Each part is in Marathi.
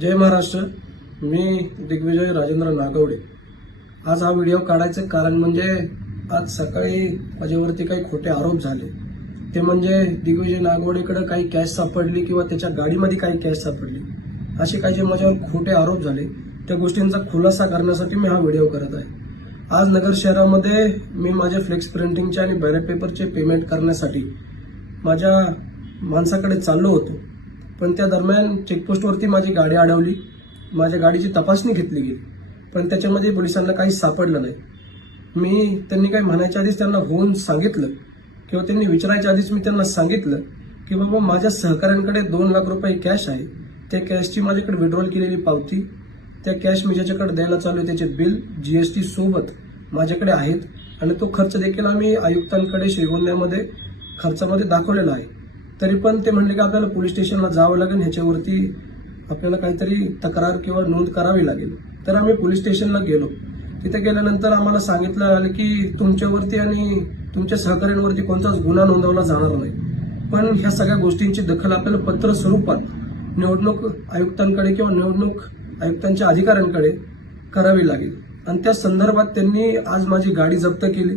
जय महाराष्ट्र. मी दिग्विजय राजेंद्र नागवडे. आज हा व्हिडिओ काढायचं कारण म्हणजे आज सकाळी माझ्यावरती काही खोटे आरोप झाले. ते म्हणजे दिग्विजय नागवडेकडे काही कॅश सापडली किंवा त्याच्या गाडीमध्ये काही कॅश सापडली. असे काही जे माझ्यावर खोटे आरोप झाले त्या गोष्टींचा खुलासा करण्यासाठी मी हा व्हिडिओ करत आहे. आज नगर शहरामध्ये मी माझे फ्लेक्स प्रिंटिंगचे आणि बॅलेट पेपरचे पेमेंट करण्यासाठी माझ्या माणसाकडे चाललो होतो. पण त्या दरम्यान चेकपोस्टवरती माझी गाडी अडवली. माझ्या गाडीची तपासणी घेतली गेली. पण त्याच्यामध्ये पोलिसांना काही सापडलं नाही. मी त्यांनी काही म्हणायच्या आधीच त्यांना होऊन सांगितलं किंवा त्यांनी विचारायच्या आधीच मी त्यांना सांगितलं की बाबा माझ्या सहकाऱ्यांकडे दोन लाख रुपये कॅश आहे. त्या कॅशची माझ्याकडे विड्रॉल केलेली पावती त्या कॅश मी ज्याच्याकडे द्यायला चालू आहे त्याचे बिल जी एस टी सोबत माझ्याकडे आहेत आणि तो खर्च देखील आम्ही आयुक्तांकडे श्रीगोंद्यामध्ये खर्चामध्ये दाखवलेला आहे. तरी पण ते म्हणले की आपल्याला पोलीस स्टेशनला जावं लागेल ह्याच्यावरती आपल्याला काहीतरी तक्रार किंवा नोंद करावी लागेल. तर आम्ही पोलीस स्टेशनला गेलो. तिथे गेल्यानंतर आम्हाला सांगितलं आलं की तुमच्यावरती आणि तुमच्या सहकाऱ्यांवरती कोणताच गुन्हा नोंदवला जाणार नाही. पण ह्या सगळ्या गोष्टींची दखल आपल्याला पत्र स्वरूपात निवडणूक आयुक्तांकडे किंवा निवडणूक आयुक्तांच्या अधिकाऱ्यांकडे करावी लागेल. आणि त्या संदर्भात त्यांनी आज माझी गाडी जप्त केली.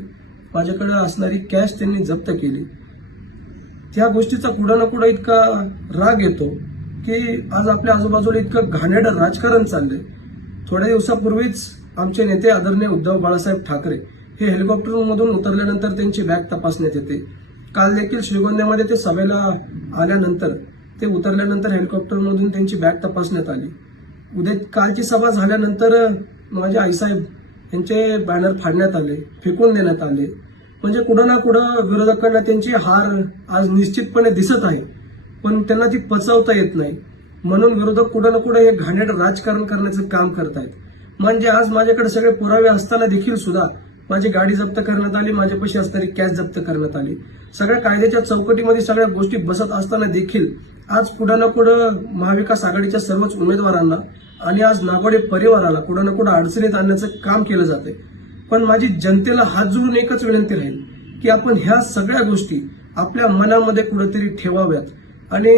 माझ्याकडे असणारी कॅश त्यांनी जप्त केली. त्या गोष्टीचा कुठं ना कुठं इतका राग येतो की आज आपल्या आजूबाजूला इतकं घाणेरडं राजकारण चाललंय. थोड्या दिवसापूर्वीच आमचे नेते आदरणीय उद्धव बाळासाहेब ठाकरे हे हेलिकॉप्टरमधून उतरल्यानंतर त्यांची बॅग तपासण्यात येते. काल देखील श्रीगोंद्यामध्ये ते सभेला आल्यानंतर ते उतरल्यानंतर हेलिकॉप्टरमधून त्यांची बॅग तपासण्यात आली. उद्या कालची सभा झाल्यानंतर माझे आईसाहेब यांचे बॅनर फाडण्यात आले फेकून देण्यात आले. म्हणजे कुठं ना कुठं विरोधकांना त्यांची हार आज निश्चितपणे दिसत आहे. पण त्यांना ती पचवता येत नाही. म्हणून विरोधक कुठं ना कुठं हे घाणेट राजकारण करण्याचं काम करत आहेत म्हणजे आज माझ्याकडे सगळे पुरावे असताना देखील सुद्धा माझी गाडी जप्त करण्यात आली माझ्यापाशी असणारी कॅश जप्त करण्यात आली. सगळ्या कायद्याच्या चौकटीमध्ये सगळ्या गोष्टी बसत असताना देखील आज कुठं ना कुठं महाविकास आघाडीच्या सर्वच उमेदवारांना आणि आज नागोडे परिवाराला कुठं ना कुठं अडचणीत आणण्याचं काम केलं जाते पण माझी जनतेला हात जोडून एकच विनंती राहील की आपण ह्या सगळ्या गोष्टी आपल्या मनामध्ये कुठेतरी ठेवाव्यात. आणि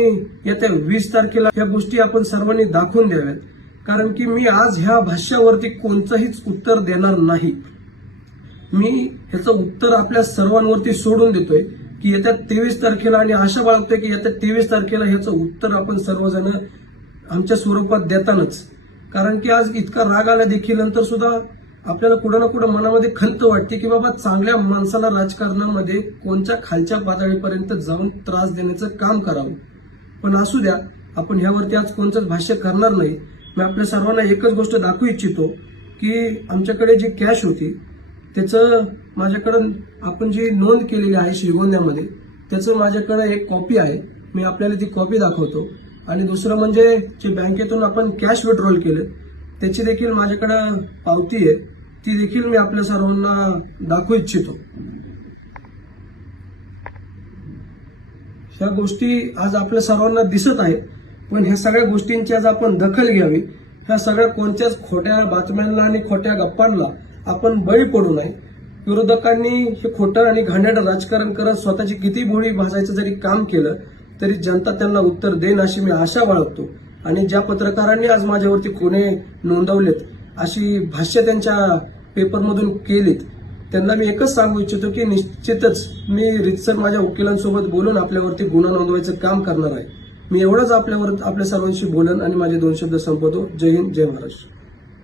येत्या वीस तारखेला ह्या गोष्टी आपण सर्वांनी दाखवून द्याव्यात. कारण की मी आज ह्या भाष्यावरती कोणतंहीच उत्तर देणार नाही. मी ह्याचं उत्तर आपल्या सर्वांवरती सोडून देतोय की येत्या तेवीस तारखेला आणि आशा बाळगतोय की येत्या तेवीस तारखेला ह्याचं उत्तर आपण सर्वजण आमच्या स्वरूपात देतानाच. कारण की आज इतका राग आला देखील नंतर सुद्धा आपल्याला कुठं ना कुठं मनामध्ये खंत वाटते की बाबा चांगल्या माणसाला राजकारणामध्ये कोणत्या खालच्या पातळीपर्यंत जाऊन त्रास देण्याचं काम करावं. पण असू द्या आपण ह्यावरती आज कोणतंच भाष्य करणार नाही. मी आपल्या सर्वांना एकच गोष्ट दाखवू इच्छितो की आमच्याकडे जी कॅश होती त्याचं माझ्याकडं आपण जी नोंद केलेली आहे श्रीगोंद्यामध्ये त्याचं माझ्याकडे एक कॉपी आहे. मी आपल्याला ती कॉपी दाखवतो. आणि दुसरं म्हणजे जे बँकेतून आपण कॅश विड्रॉल केलं त्याची देखील माझ्याकडं पावती आहे. ती देखील मी आपल्या सर्वांना दाखवू इच्छितो. ह्या गोष्टी आज आपल्या सर्वांना दिसत आहेत पण ह्या सगळ्या गोष्टींची आज आपण दखल घ्यावी. ह्या सगळ्या कोणत्याच खोट्या बातम्यांना आणि खोट्या गप्पांना आपण बळी पडू नये. विरोधकांनी हे खोटं आणि घाणेड राजकारण करत स्वतःची किती भोळी भासायचं जरी काम केलं तरी जनता त्यांना उत्तर देईन अशी मी आशा बाळगतो. आणि ज्या पत्रकारांनी आज माझ्यावरती खुने नोंदवलेत अशी भाष्य त्यांच्या पेपरमधून केलीत त्यांना मी एकच सांगू इच्छितो की निश्चितच मी रितसर माझ्या वकिलांसोबत बोलून आपल्यावरती गुन्हा नोंदवायचं काम करणार आहे. मी एवढंच आपल्यावर आपल्या सर्वांशी बोलन आणि माझे दोन शब्द संपवतो. जय हिंद जय महाराष्ट्र.